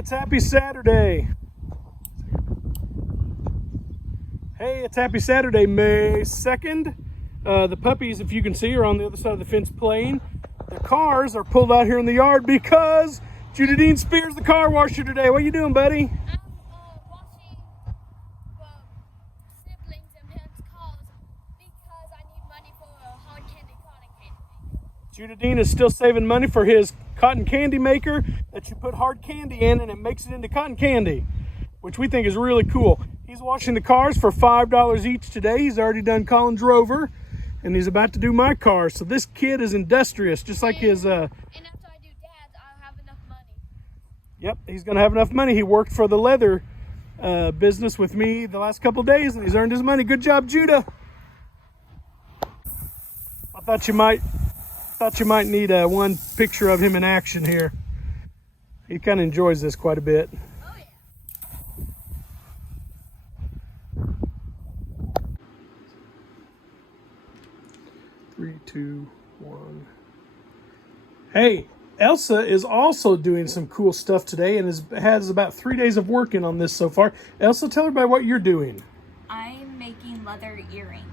it's Happy Saturday. Hey, it's Happy Saturday, May 2nd. The puppies, if you can see, are on the other side of the fence playing. The cars are pulled out here in the yard because Judadine Spears, the car washer today. What are you doing, buddy? I'm washing siblings and parents' cars because I need money for hard candy, cotton candy. Judadine is still saving money for his cotton candy maker that you put hard candy in and it makes it into cotton candy, which we think is really cool. He's washing the cars for $5 each today. He's already done Colin's Rover, and he's about to do my car. So this kid is industrious, just like his... And after I do Dad's, I'll have enough money. Yep, he's going to have enough money. He worked for the leather business with me the last couple of days, and he's earned his money. Good job, Judah. I thought you might need one picture of him in action here. He kind of enjoys this quite a bit. Oh, yeah. 3, 2, 1. Hey, Elsa is also doing some cool stuff today and has about 3 days of working on this so far. Elsa, tell everybody what you're doing. I'm making leather earrings.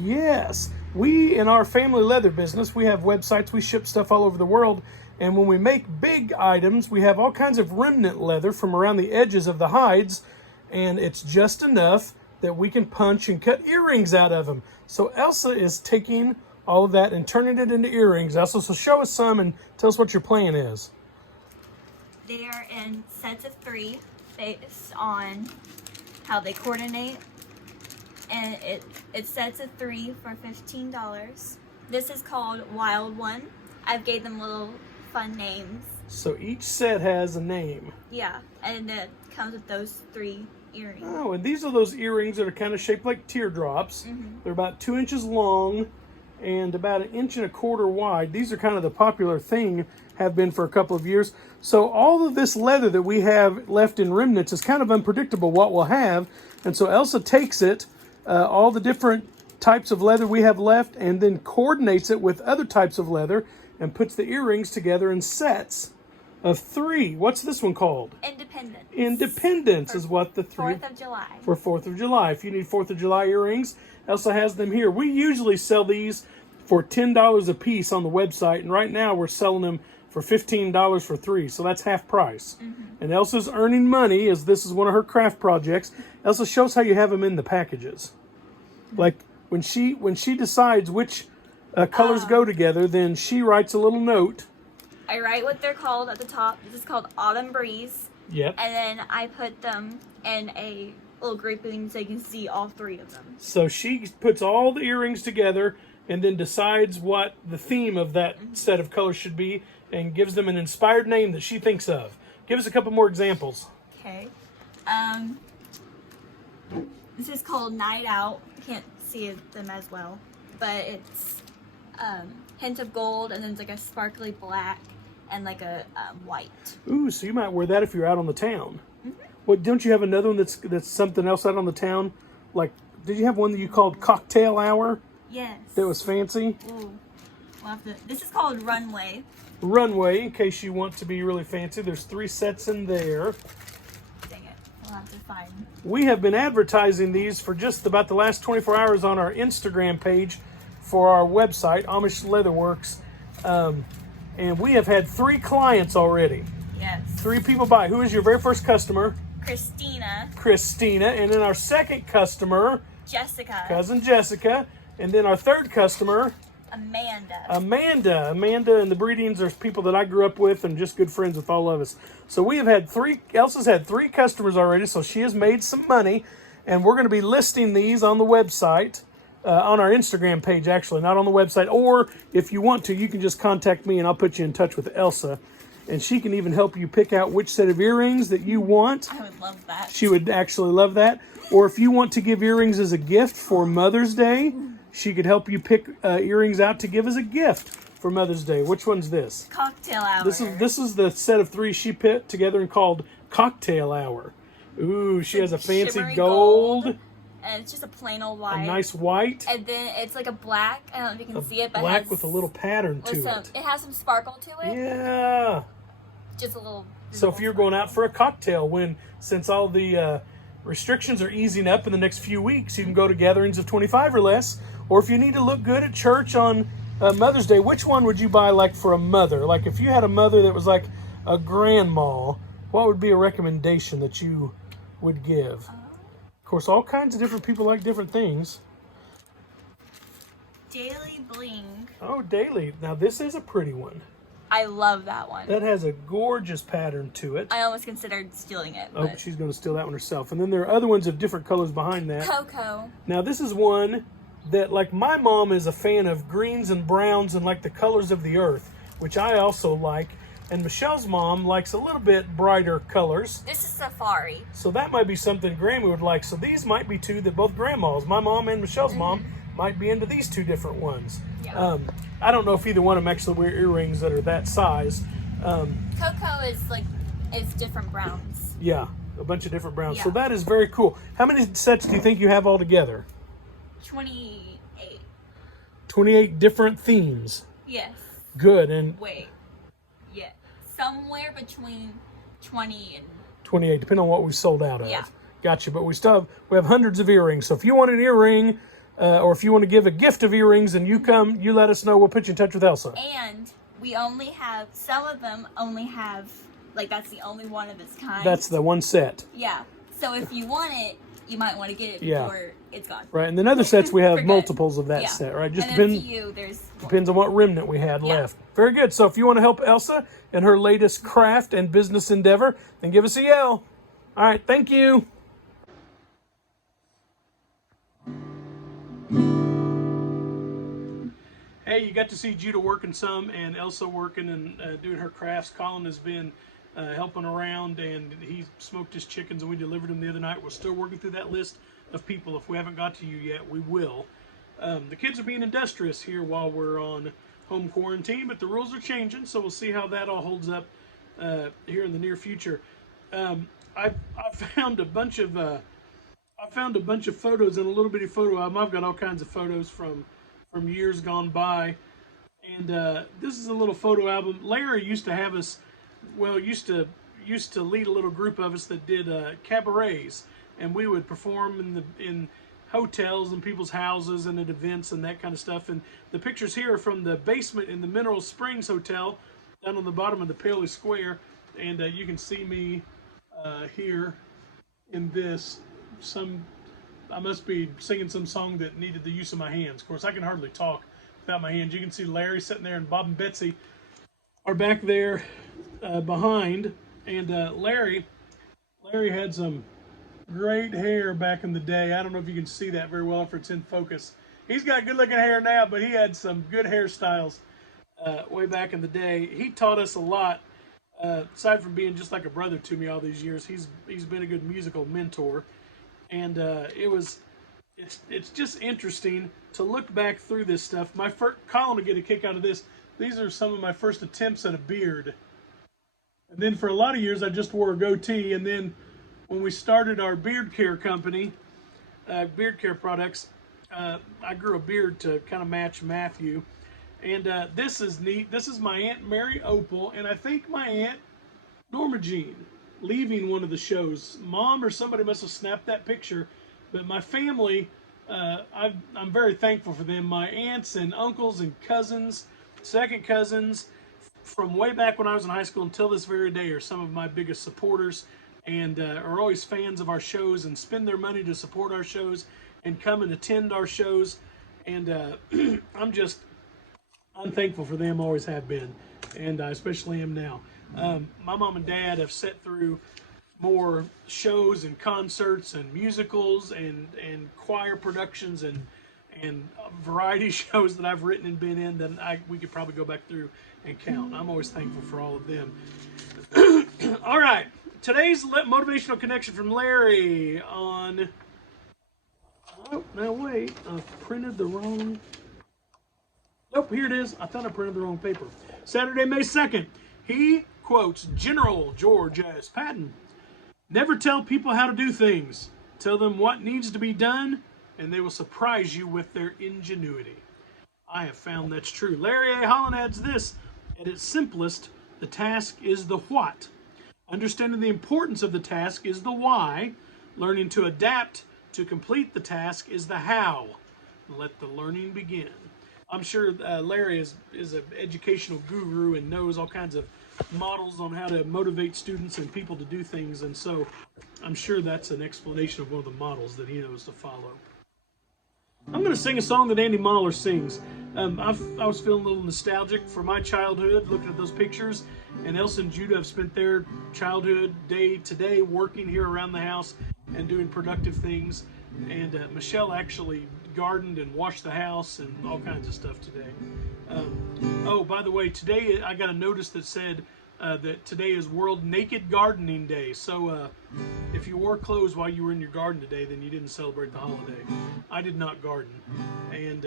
Yes, we in our family leather business, we have websites, we ship stuff all over the world, and when we make big items, we have all kinds of remnant leather from around the edges of the hides, and it's just enough that we can punch and cut earrings out of them. So Elsa is taking all of that and turning it into earrings. Elsa, so show us some and tell us what your plan is. They are in sets of 3 based on how they coordinate. And it's sets of 3 for $15. This is called Wild One. I've gave them little fun names. So each set has a name. Yeah, and it comes with those 3 earrings. Oh, and these are those earrings that are kind of shaped like teardrops. They're about 2 inches long and about 1.25 inches wide. These are kind of the popular thing, have been for a couple of years. So all of this leather that we have left in remnants is kind of unpredictable what we'll have. And so Elsa takes it, all the different types of leather we have left, and then coordinates it with other types of leather and puts the earrings together in sets of 3. What's this one called? Independence. Independence is what the 3... 4th of July. For 4th of July. If you need 4th of July earrings, Elsa has them here. We usually sell these for $10 a piece on the website, and right now we're selling them for $15 for 3, so that's half price. And Elsa's earning money, as this is one of her craft projects. Elsa, shows how you have them in the packages. Like when she decides which colors go together, then she writes a little note. I write what they're called at the top. This is called Autumn Breeze. Yep. And then I put them in a little grouping so you can see all 3 of them. So she puts all the earrings together and then decides what the theme of that set of colors should be and gives them an inspired name that she thinks of. Give us a couple more examples. Okay. This is called Night Out. Can't see them as well, but it's hint of gold, and then it's like a sparkly black and like a white. Ooh, so you might wear that if you're out on the town. What, don't you have another one that's something else out on the town? Like, did you have one that you called Cocktail Hour? Yes. That was fancy? Ooh. This is called Runway. Runway, in case you want to be really fancy. There's 3 sets in there. Dang it. We'll have to find. We have been advertising these for just about the last 24 hours on our Instagram page for our website, Amish Leatherworks. And we have had 3 clients already. Yes. 3 people buy. Who is your very first customer? Christina. Christina. And then our second customer, Jessica. cousin Jessica. And then our third customer, Amanda. Amanda and the Breedings are people that I grew up with and just good friends with all of us. So we have had 3, Elsa's had 3 customers already, so she has made some money. And we're going to be listing these on the website, on our Instagram page actually, not on the website. Or if you want to, you can just contact me and I'll put you in touch with Elsa. And she can even help you pick out which set of earrings that you want. I would love that. She would actually love that. Or if you want to give earrings as a gift for Mother's Day, she could help you pick earrings out to give as a gift for Mother's Day. Which one's this? Cocktail Hour. This is the set of 3 she put together and called Cocktail Hour. Ooh, she has a fancy gold. And it's just a plain old white. A nice white. And then it's like a black. I don't know if you can see it, but black with a little pattern to it. It has some sparkle to it. Yeah. Just a little So if you're going out for a cocktail, since all the restrictions are easing up in the next few weeks, you can go to gatherings of 25 or less. Or if you need to look good at church on Mother's Day, which one would you buy like for a mother? Like if you had a mother that was like a grandma, what would be a recommendation that you would give? Of course, all kinds of different people like different things. Daily Bling. Oh, Daily. Now this is a pretty one. I love that one. That has a gorgeous pattern to it. I almost considered stealing it. Oh, she's going to steal that one herself. And then there are other ones of different colors behind that. Cocoa. Now this is one that, like, my mom is a fan of greens and browns and like the colors of the earth, which I also like. And Michelle's mom likes a little bit brighter colors. This is Safari. So that might be something Grammy would like. So these might be two that both grandmas, my mom and Michelle's mom, might be into these two different ones. Yeah. I don't know if either one of them actually wear earrings that are that size. Cocoa is different browns. Yeah, a bunch of different browns. Yeah. So that is very cool. How many sets do you think you have all together? 28. 28 different themes. Yes. Good. And Wait. Yeah. Somewhere between 20 and 28, depending on what we sold out of. Yeah. Gotcha. But we have hundreds of earrings. So if you want an earring, or if you want to give a gift of earrings, and you let us know. We'll put you in touch with Elsa. And we only have, some of them only have, like, that's the only one of its kind. That's the one set. Yeah. So if you want it, you might want to get it before it's gone. Right. And then other sets, we have Good. multiples of that Yeah. set, right? Just and then for you, there's depends on what remnant we had left. Very good. So if you want to help Elsa in her latest craft and business endeavor, then give us a yell. All right. Thank you. Hey, you got to see Judah working some and Elsa working and doing her crafts. Colin has been helping around, and he smoked his chickens and we delivered them the other night. We're still working through that list of people. If we haven't got to you yet, we will. The kids are being industrious here while we're on home quarantine, but the rules are changing, so we'll see how that all holds up here in the near future. I found a bunch of photos in a little bitty photo album. I've got all kinds of photos from years gone by, and this is a little photo album. Larry used to have us, used to lead a little group of us that did cabarets, and we would perform in hotels and people's houses and at events and that kind of stuff. And the pictures here are from the basement in the Mineral Springs Hotel down on the bottom of the Paley Square, and you can see me here in this. I must be singing some song that needed the use of my hands. Of course, I can hardly talk without my hands. You can see Larry sitting there, and Bob and Betsy are back there behind. And Larry had some great hair back in the day. I don't know if you can see that very well if it's in focus. He's got good looking hair now, but he had some good hairstyles way back in the day. He taught us a lot. Aside from being just like a brother to me all these years, he's been a good musical mentor. And it's just interesting to look back through this stuff. Colin will get a kick out of this. These are some of my first attempts at a beard. And then for a lot of years, I just wore a goatee. And then when we started our beard care company, beard care products, I grew a beard to kind of match Matthew. And this is neat. This is my Aunt Mary Opal, and I think my Aunt Norma Jean leaving one of the shows. Mom or somebody must have snapped that picture, but my family, I'm very thankful for them. My aunts and uncles and cousins, second cousins, from way back when I was in high school until this very day, are some of my biggest supporters, and are always fans of our shows and spend their money to support our shows and come and attend our shows. And I'm thankful for them, always have been, and I especially am now. My mom and dad have sat through more shows and concerts and musicals and choir productions and variety shows that I've written and been in than we could probably go back through and count. I'm always thankful for all of them. All right, today's motivational connection from Larry on. Oh, now wait, I've printed the wrong. Nope, here it is. I thought I printed the wrong paper. Saturday, May 2nd. He quotes General George S. Patton. Never tell people how to do things. Tell them what needs to be done, and they will surprise you with their ingenuity. I have found that's true. Larry A. Holland adds this. At its simplest, the task is the what. Understanding the importance of the task is the why. Learning to adapt to complete the task is the how. Let the learning begin. I'm sure Larry is an educational guru and knows all kinds of models on how to motivate students and people to do things, and so I'm sure that's an explanation of one of the models that he knows to follow. I'm going to sing a song that Andy Mahler sings. I was feeling a little nostalgic for my childhood, looking at those pictures, and Elsa and Judah have spent their childhood day to day working here around the house and doing productive things, and Michelle actually gardened and washed the house and all kinds of stuff today. Oh, by the way, today I got a notice that said that today is World Naked Gardening Day. So if you wore clothes while you were in your garden today, then you didn't celebrate the holiday. I did not garden, and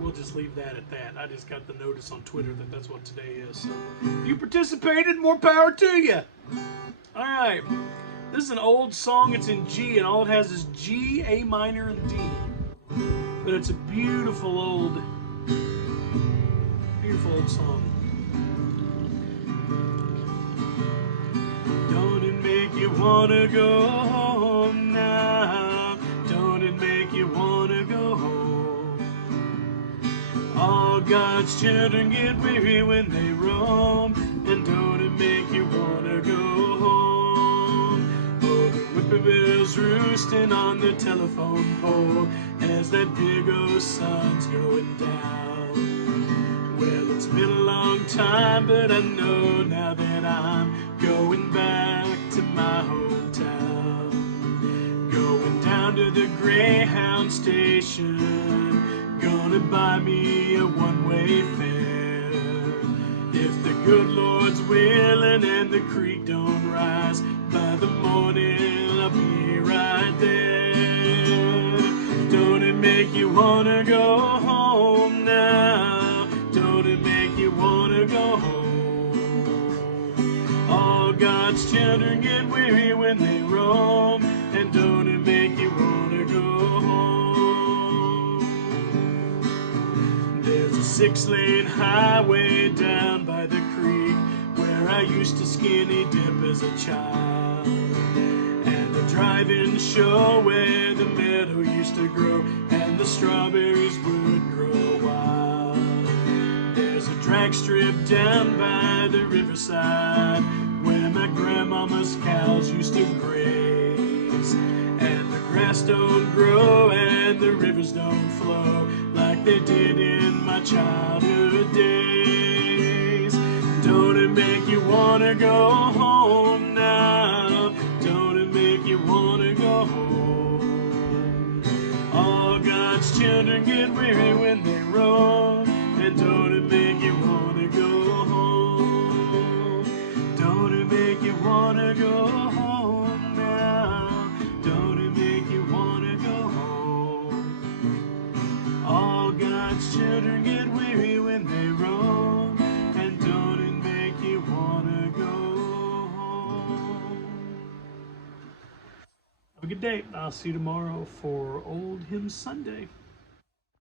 we'll just leave that at that. I just got the notice on Twitter that that's what today is. So if you participated, more power to you. All right. This is an old song. It's in G, and all it has is G, A minor, and D. But it's a beautiful old song. Don't it make you wanna go home now? Don't it make you wanna go home? All God's children get weary when they roam, and don't it make you wanna go home? Oh, the whippoorwills roosting on the telephone pole as that big old sun's going down. Well, it's been a long time, but I know now that I'm going back to my hometown. Going down to the Greyhound station, gonna buy me a one-way fare. If the good Lord's willing and the creek don't rise, by the morning I'll be right there. Don't it make you wanna go home now? Don't it make you wanna go home? All God's children get weary when they roam, and don't it make you wanna go home? There's a 6-lane highway down by the creek where I used to skinny dip as a child, and a drive-in show where the meadow used to grow and the strawberries would grow wild. There's a drag strip down by the riverside where my grandmama's cows used to graze, and the grass don't grow and the rivers don't flow like they did in my childhood days. Don't it make you wanna go home now? Don't it make you wanna go home? All God's children get weary when they roam, and don't it make you wanna go home? Don't it make you wanna go home now? Don't it make you wanna go home? All God's children get weary when they roam, and don't it make you wanna go home? Have a good day. I'll see you tomorrow for Old Hymn Sunday.